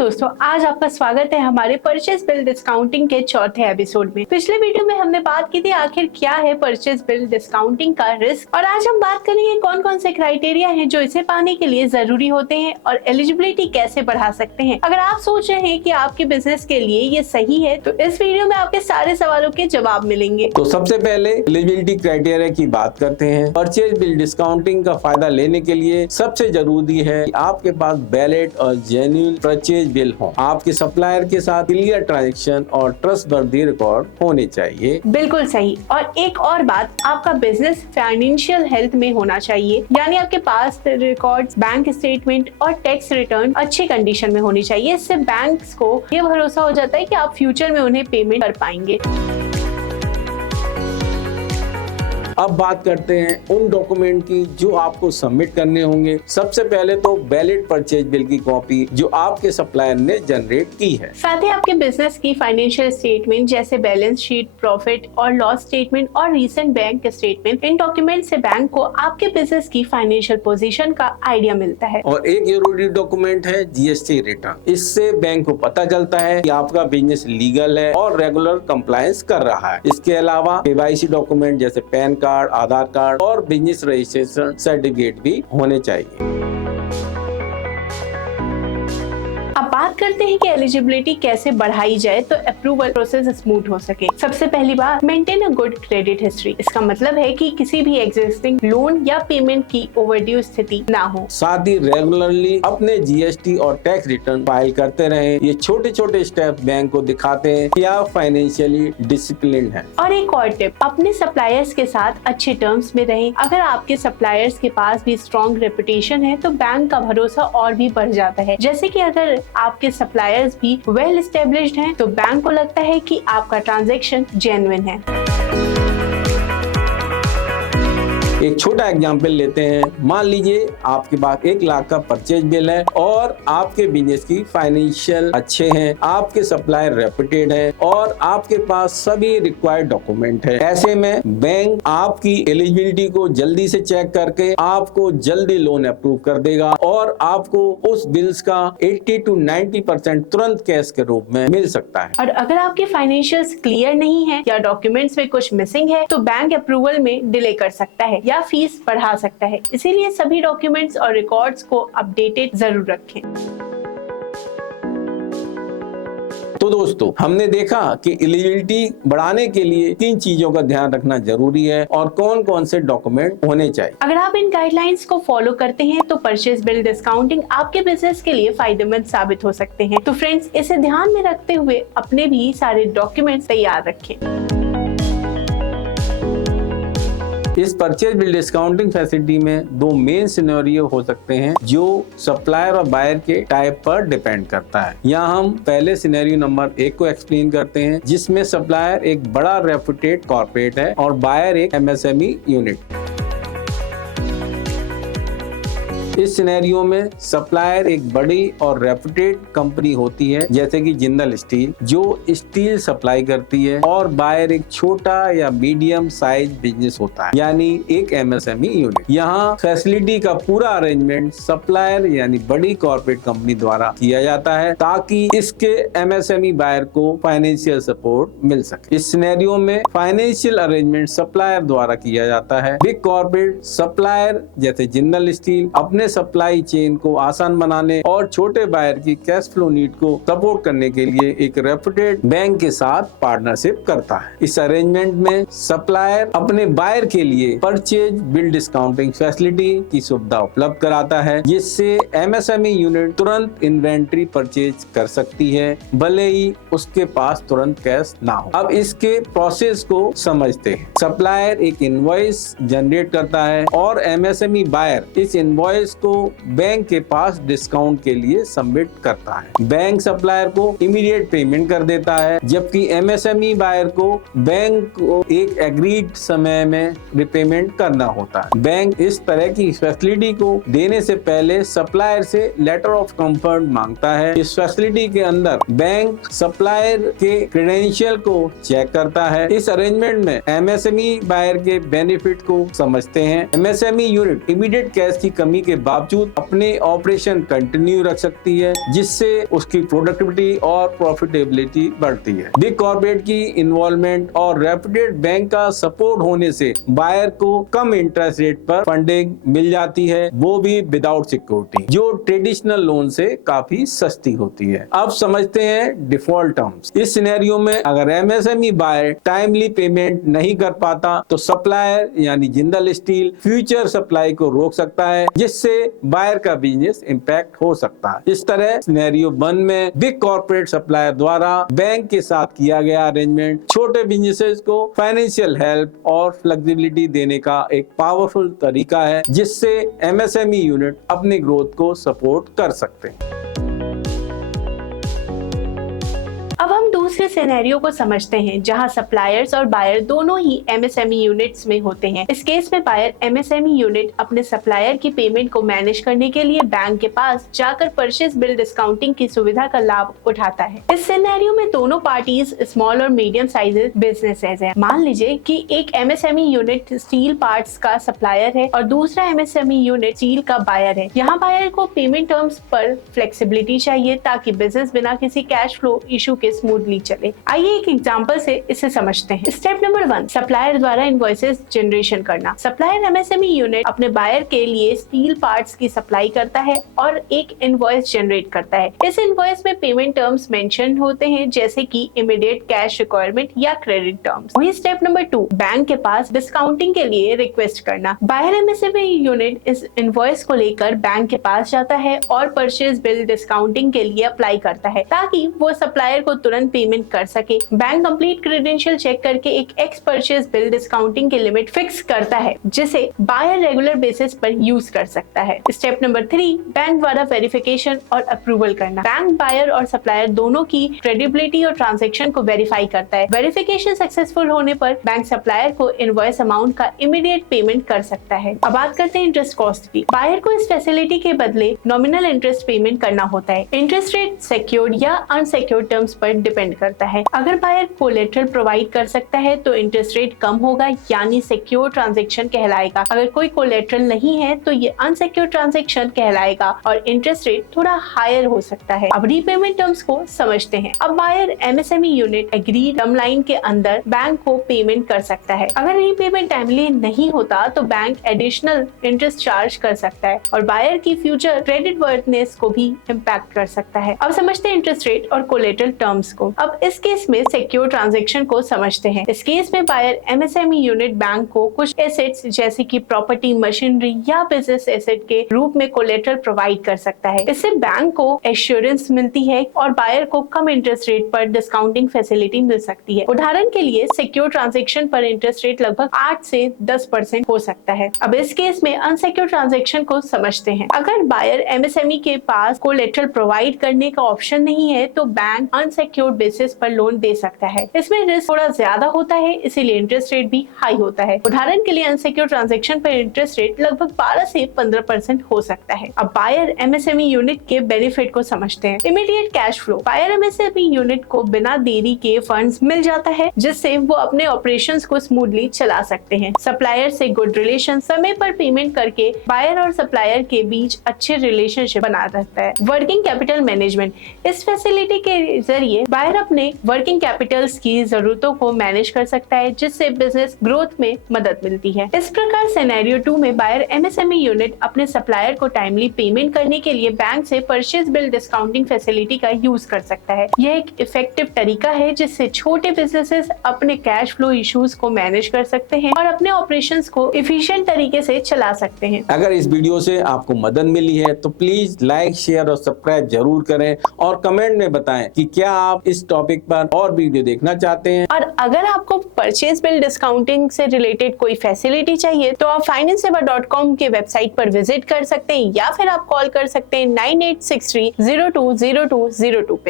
दोस्तों, आज आपका स्वागत है हमारे परचेज बिल डिस्काउंटिंग के चौथे एपिसोड में। पिछले वीडियो में हमने बात की थी आखिर क्या है परचेज बिल डिस्काउंटिंग का रिस्क, और आज हम बात करेंगे कौन कौन से क्राइटेरिया हैं जो इसे पाने के लिए जरूरी होते हैं और एलिजिबिलिटी कैसे बढ़ा सकते हैं। अगर आप सोच रहे हैं कि आपके बिजनेस के लिए ये सही है तो इस वीडियो में आपके सारे सवालों के जवाब मिलेंगे। तो सबसे पहले एलिजिबिलिटी क्राइटेरिया की बात करते हैं। परचेज बिल डिस्काउंटिंग का फायदा लेने के लिए सबसे जरूरी है कि आपके पास वैलिड और जेन्युइन परचेज बिल हो। आपके सप्लायर के साथ क्लियर ट्रांजैक्शन और ट्रस्टवर्दी रिकॉर्ड होने चाहिए। बिल्कुल सही। और एक और बात, आपका बिजनेस फाइनेंशियल हेल्थ में होना चाहिए, यानी आपके पास रिकॉर्ड्स, बैंक स्टेटमेंट और टैक्स रिटर्न अच्छी कंडीशन में होनी चाहिए। इससे बैंक्स को ये भरोसा हो जाता है कि आप फ्यूचर में उन्हें पेमेंट कर पाएंगे। अब बात करते हैं उन डॉक्यूमेंट की जो आपको सबमिट करने होंगे। सबसे पहले तो वैलिड परचेज बिल की कॉपी जो आपके सप्लायर ने जनरेट की है। साथ ही आपके बिजनेस की फाइनेंशियल स्टेटमेंट जैसे बैलेंस शीट, प्रॉफिट और लॉस स्टेटमेंट और रीसेंट बैंक स्टेटमेंट। इन डॉक्यूमेंट से बैंक को आपके बिजनेस की फाइनेंशियल पोजीशन का आइडिया मिलता है। और एक जरूरी डॉक्यूमेंट है जीएसटी रिटर्न। इससे बैंक को पता चलता है कि आपका बिजनेस लीगल है और रेगुलर कंप्लायंस कर रहा है। इसके अलावा केवाईसी डॉक्यूमेंट जैसे पैन कार्ड, आधार कार्ड और बिजनेस रजिस्ट्रेशन सर्टिफिकेट भी होने चाहिए। अब बात करते हैं कि एलिजिबिलिटी कैसे बढ़ाई जाए तो अप्रूवल प्रोसेस स्मूथ हो सके। सबसे पहली बात, maintain a good credit history. इसका मतलब है कि किसी भी एग्जिस्टिंग लोन या पेमेंट की ओवरड्यू स्थिति ना हो। साथ ही रेगुलरली अपने जीएसटी और टैक्स रिटर्न फाइल करते रहें। ये छोटे छोटे स्टेप बैंक को दिखाते हैं कि आप फाइनेंशियली डिसिप्लिन हैं। और एक और टिप, अपने सप्लायर्स के साथ अच्छे टर्म्स में रहें। अगर आपके सप्लायर्स के पास भी स्ट्रॉन्ग रेपुटेशन है तो बैंक का भरोसा और भी बढ़ जाता है। जैसे कि अगर आपके सप्लायर्स भी वेल एस्टेब्लिश्ड हैं तो बैंक को लगता है कि आपका ट्रांजैक्शन जेन्युइन है। एक छोटा एग्जाम्पल लेते हैं। मान लीजिए आपके पास 1 लाख का परचेज बिल है और आपके बिजनेस की फाइनेंशियल अच्छे हैं, आपके सप्लायर रेपुटेड है और आपके पास सभी रिक्वायर्ड डॉक्यूमेंट है। ऐसे में बैंक आपकी एलिजिबिलिटी को जल्दी से चेक करके आपको जल्दी लोन अप्रूव कर देगा और आपको उस बिल्स का 80 to 90% तुरंत कैश के रूप में मिल सकता है। और अगर आपके फाइनेंशियल्स क्लियर नहीं है या डॉक्यूमेंट्स में कुछ मिसिंग है तो बैंक अप्रूवल में डिले कर सकता है या फीस बढ़ा सकता है। इसीलिए सभी डॉक्यूमेंट्स और रिकॉर्ड्स को अपडेटेड जरूर रखें। तो दोस्तों, हमने देखा कि एलिजिबिलिटी बढ़ाने के लिए किन चीजों का ध्यान रखना जरूरी है और कौन कौन से डॉक्यूमेंट होने चाहिए। अगर आप इन गाइडलाइंस को फॉलो करते हैं तो परचेज बिल डिस्काउंटिंग आपके बिजनेस के लिए फायदेमंद साबित हो सकते हैं। तो फ्रेंड्स, इसे ध्यान में रखते हुए अपने भी सारे डॉक्यूमेंट्स तैयार रखें। इस परचेज बिल डिस्काउंटिंग फैसिलिटी में 2 मेन सिनेरियो हो सकते हैं जो सप्लायर और बायर के टाइप पर डिपेंड करता है। यहाँ हम पहले सिनेरियो नंबर 1 को एक्सप्लेन करते हैं, जिसमें सप्लायर एक बड़ा रेपुटेड कॉर्पोरेट है और बायर एक एमएसएमई यूनिट। इस सिनेरियो में सप्लायर एक बड़ी और रेपुटेड कंपनी होती है जैसे कि जिंदल स्टील, जो स्टील सप्लाई करती है, और बायर एक छोटा या मीडियम साइज बिजनेस होता है, यानी एक एमएसएमई यूनिट। यहाँ फैसिलिटी का पूरा अरेंजमेंट सप्लायर यानी बड़ी कॉर्पोरेट कंपनी द्वारा किया जाता है ताकि इसके एमएसएमई बायर को फाइनेंशियल सपोर्ट मिल सके। इस सिनेरियो में फाइनेंशियल अरेंजमेंट सप्लायर द्वारा किया जाता है। बिग कॉर्पोरेट सप्लायर जैसे जिंदल स्टील अपने सप्लाई चेन को आसान बनाने और छोटे बायर की कैश फ्लो नीड को सपोर्ट करने के लिए एक रेपुटेड बैंक के साथ पार्टनरशिप करता है। इस अरेंजमेंट में सप्लायर अपने बायर के लिए परचेज बिल डिस्काउंटिंग फैसिलिटी की सुविधा उपलब्ध कराता है, जिससे एमएसएमई यूनिट तुरंत इन्वेंट्री परचेज कर सकती है, भले ही उसके पास तुरंत कैश ना हो। अब इसके प्रोसेस को समझते हैं। सप्लायर एक इनवॉइस जनरेट करता है और एमएसएमई बायर इस इनवॉइस को बैंक के पास डिस्काउंट के लिए सबमिट करता है। बैंक सप्लायर को इमीडिएट पेमेंट कर देता है, जबकि एमएसएमई बायर को बैंक को एक एग्रीड समय में रिपेमेंट करना होता है। बैंक इस तरह की फैसिलिटी को देने से पहले सप्लायर से लेटर ऑफ कंफर्ट मांगता है। इस फैसिलिटी के अंदर बैंक सप्लायर के क्रेडेंशियल को चेक करता है। इस अरेंजमेंट में एमएसएमई बायर के बेनिफिट को समझते हैं। एमएसएमई यूनिट इमीडिएट कैश की कमी के बावजूद अपने ऑपरेशन कंटिन्यू रख सकती है, जिससे उसकी प्रोडक्टिविटी और प्रॉफिटेबिलिटी बढ़ती है। बिग कॉर्पोरेट की इन्वॉल्वमेंट और रेप्यूटेड बैंक का सपोर्ट होने से बायर को कम इंटरेस्ट रेट पर फंडिंग मिल जाती है, वो भी विदाउट सिक्योरिटी, जो ट्रेडिशनल लोन से काफी सस्ती होती है। अब समझते हैं डिफॉल्ट टर्म्स। इस सिनेरियो में अगर एमएसएमई बायर टाइमली पेमेंट नहीं कर पाता तो सप्लायर यानी जिंदल स्टील फ्यूचर सप्लाई को रोक सकता है, जिससे बायर का बिजनेस इंपैक्ट हो सकता है। इस तरह सिनेरियो 1 में बिग कॉर्पोरेट सप्लायर द्वारा बैंक के साथ किया गया अरेंजमेंट छोटे बिजनेसेस को फाइनेंशियल हेल्प और फ्लेक्सिबिलिटी देने का एक पावरफुल तरीका है, जिससे एमएसएमई यूनिट अपनी ग्रोथ को सपोर्ट कर सकते हैं। अब हम दूसरे सिनेरियो को समझते हैं, जहां सप्लायर्स और बायर दोनों ही एमएसएमई यूनिट्स में होते हैं। इस केस में बायर एमएसएमई यूनिट अपने सप्लायर की पेमेंट को मैनेज करने के लिए बैंक के पास जाकर परचेज बिल डिस्काउंटिंग की सुविधा का लाभ उठाता है। इस सिनेरियो में दोनों पार्टीज स्मॉल और मीडियम साइज बिजनेसेस हैं। मान लीजिए कि एक एमएसएमई यूनिट स्टील पार्ट्स का सप्लायर है और दूसरा एमएसएमई यूनिट स्टील का बायर है। यहाँ बायर को पेमेंट टर्म्स पर फ्लेक्सिबिलिटी चाहिए ताकि बिजनेस बिना किसी कैश फ्लो इशू के स्मूथली चले। आइए एक एग्जांपल से इसे समझते हैं। स्टेप नंबर 1, सप्लायर द्वारा इनवॉइसेस जनरेशन करना। सप्लायर एमएसएमई यूनिट अपने बायर के लिए स्टील पार्ट्स की सप्लाई करता है और एक इनवॉइस जनरेट करता है। इस इनवॉइस में पेमेंट टर्म्स मेंशन होते हैं, जैसे कि इमीडिएट कैश रिक्वायरमेंट या क्रेडिट टर्म्स। वहीं स्टेप नंबर 2, बैंक के पास डिस्काउंटिंग के लिए रिक्वेस्ट करना। बायर एमएसएमई यूनिट इस इनवॉइस को लेकर बैंक के पास जाता है और परचेज बिल डिस्काउंटिंग के लिए अप्लाई करता है, ताकि वो सप्लायर को तुरंत पेमेंट कर सके। बैंक कंप्लीट क्रेडेंशियल चेक करके एक एक्स परचेज बिल डिस्काउंटिंग की लिमिट फिक्स करता है, जिसे बायर रेगुलर बेसिस पर यूज कर सकता है। स्टेप नंबर 3, बैंक द्वारा वेरिफिकेशन और अप्रूवल करना। बैंक बायर और सप्लायर दोनों की क्रेडिबिलिटी और ट्रांजैक्शन को वेरीफाई करता है। वेरिफिकेशन सक्सेसफुल होने पर बैंक सप्लायर को इनवॉइस अमाउंट का इमीडिएट पेमेंट कर सकता है। अब बात करते हैं इंटरेस्ट कॉस्ट की। बायर को इस फैसिलिटी के बदले नॉमिनल इंटरेस्ट पेमेंट करना होता है। इंटरेस्ट रेट सिक्योर्ड या अनसिक्योर्ड टर्म्स पर डिपेंड करता है। अगर बायर कोलेटरल प्रोवाइड कर सकता है तो इंटरेस्ट रेट कम होगा, यानी सिक्योर ट्रांजैक्शन कहलाएगा। अगर कोई कोलेटरल नहीं है तो ये अनसिक्योर ट्रांजैक्शन कहलाएगा और इंटरेस्ट रेट थोड़ा हायर हो सकता है। अब रीपेमेंट टर्म्स को समझते हैं। अब buyer MSME unit agree term line के अंदर बैंक को पेमेंट कर सकता है। अगर रीपेमेंट टाइमली नहीं होता तो बैंक एडिशनल इंटरेस्ट चार्ज कर सकता है और बायर की फ्यूचर क्रेडिट वर्थनेस को भी इम्पैक्ट कर सकता है। अब समझते हैं इंटरेस्ट रेट और कोलेटरल टर्म्स को। अब इस केस में सिक्योर ट्रांजैक्शन को समझते हैं। इस केस में बायर एमएसएमई यूनिट बैंक को कुछ एसेट्स जैसे कि प्रॉपर्टी, मशीनरी या बिजनेस एसेट के रूप में कोलेटरल प्रोवाइड कर सकता है। इससे बैंक को एश्योरेंस मिलती है और बायर को कम इंटरेस्ट रेट पर डिस्काउंटिंग फैसिलिटी मिल सकती है। उदाहरण के लिए सिक्योर ट्रांजैक्शन पर इंटरेस्ट रेट लगभग 8 से 10% हो सकता है। अब इस केस में अनसिक्योर ट्रांजैक्शन को समझते हैं। अगर बायर एमएसएमई के पास कोलेटरल प्रोवाइड करने का ऑप्शन नहीं है तो बैंक अनसिक्योर्ड बेसिस पर लोन दे सकता है। इसमें रिस्क थोड़ा ज्यादा होता है, इसीलिए इंटरेस्ट रेट भी हाई होता है। उदाहरण के लिए अनसिक्योर ट्रांजैक्शन पर इंटरेस्ट रेट लगभग 12 से 15% हो सकता है। अब बायर एमएसएमई यूनिट के बेनिफिट को समझते हैं। Immediate cash flow. Buyer MSME unit को बिना देरी के फंड्स मिल जाता है, जिससे वो अपने ऑपरेशंस को स्मूथली चला सकते हैं। सप्लायर से गुड रिलेशन, समय पर पेमेंट करके बायर और सप्लायर के बीच अच्छे रिलेशनशिप बना रहता है। Working capital management. इस फैसिलिटी के जरिए बायर अपने वर्किंग कैपिटल्स की जरूरतों को मैनेज कर सकता है, जिससे बिजनेस ग्रोथ में मदद मिलती है। इस प्रकार सिनेरियो 2 में बायर एमएसएमई यूनिट अपने सप्लायर को टाइमली पेमेंट करने के लिए बैंक से परचेज बिल डिस्काउंटिंग फैसिलिटी का यूज कर सकता है। यह एक इफेक्टिव तरीका है जिससे छोटे बिजनेसेस अपने कैश फ्लो इश्यूज को मैनेज कर सकते हैं और अपने ऑपरेशंस को एफिशिएंट तरीके से चला सकते हैं। अगर इस वीडियो से आपको मदद मिली है तो प्लीज लाइक, शेयर और सब्सक्राइब जरूर करें और कमेंट में बताएं कि क्या आप इस टॉपिक पर और वीडियो देखना चाहते हैं। और अगर आपको परचेज बिल डिस्काउंटिंग से रिलेटेड कोई फैसिलिटी चाहिए तो आप financeseva.com के वेबसाइट पर विजिट कर सकते हैं या फिर आप कॉल कर सकते हैं 9863020202 पे।